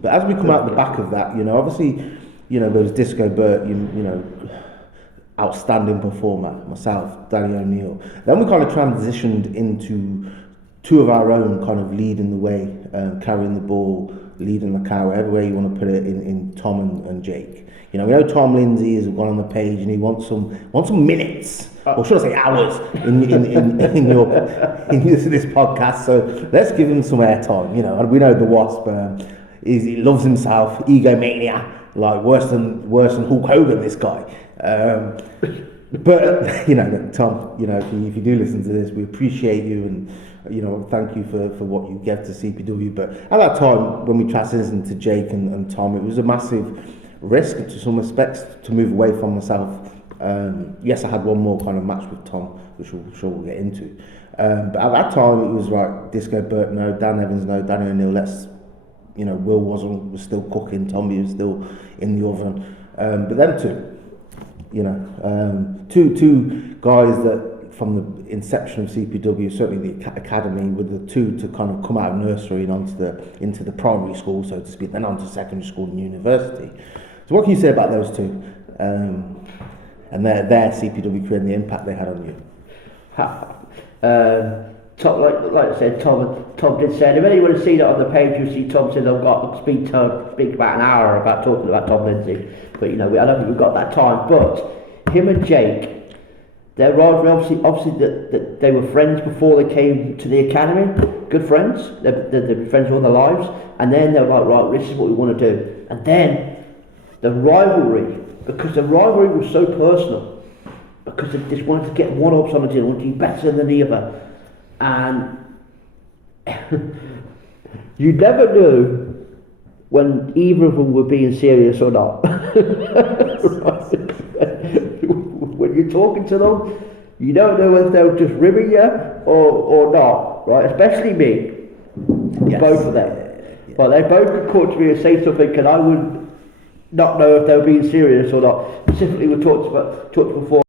But as we come out the back of that, obviously, there was Disco Burt, outstanding performer, myself, Danny O'Neill. Then we kind of transitioned into two of our own kind of leading the way, carrying the ball, leading the car, whatever way you want to put it, in Tom and Jake. We know Tom Lindsay has gone on the page and he wants some minutes, or should I say hours, in this podcast. So let's give him some airtime. And we know the Wasp. He loves himself, egomania, like worse than Hulk Hogan. This guy. But Tom, if you do listen to this, we appreciate you and thank you for what you gave to CPW. But at that time, when we transitioned to Jake and Tom, it was a massive risk to some respects to move away from myself. Yes, I had one more kind of match with Tom, which I'm sure we'll get into. But at that time, it was right. Disco Burt, no. Dan Evans, no. Danny O'Neill, let's. Will was still cooking. Tommy was still in the oven. But them two, two guys that from the inception of CPW, certainly the academy, were the two to kind of come out of nursery and into the primary school, so to speak, then onto secondary school and university. So what can you say about those two and their CPW career and the impact they had on you? Tom, like I said, Tom did say, if anyone has seen it on the page, you'll see Tom said I've got to speak about an hour about talking about Tom Lindsay. But I don't think we've got that time. But him and Jake, their rivalry, obviously that they were friends before they came to the academy. Good friends. They've been friends all their lives. And then they're like, right, this is what we want to do. And then the rivalry, because the rivalry was so personal, because they just wanted to get one ups on the deal, wanted to be better than the other. And you never knew when either of them were being serious or not. When you're talking to them, you don't know whether they're just ribbing you or not, right? Especially me, yes. Both of them. Yes. But they both could come to me and say something, and I would not know if they were being serious or not. Specifically, we talked before.